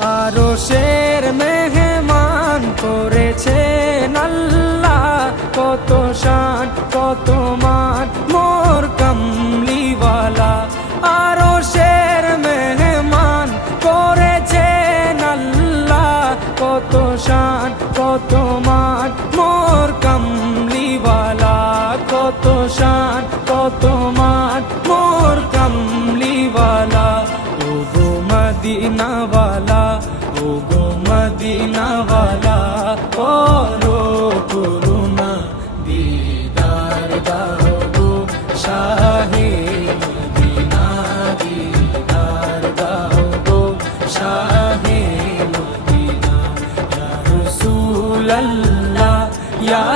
আরশের মেহমান করেছেন আল্লাহ, কত শান কত মান মোর কামলিওয়ালা। আরশের মেহমান করেছেন আল্লাহ, কত শান কত মান মোর কামলিওয়ালা, কত শান কত মান মোর কামলিওয়ালা। ও গো মদিনাওয়ালা, ও গো মদিনাওয়ালা, করো করুণা দিদার দাও গো শাহে মদিনা, দিদার দাও গো শাহে মদিনা। ইয়া রাসূলাল্লাহ, ইয়া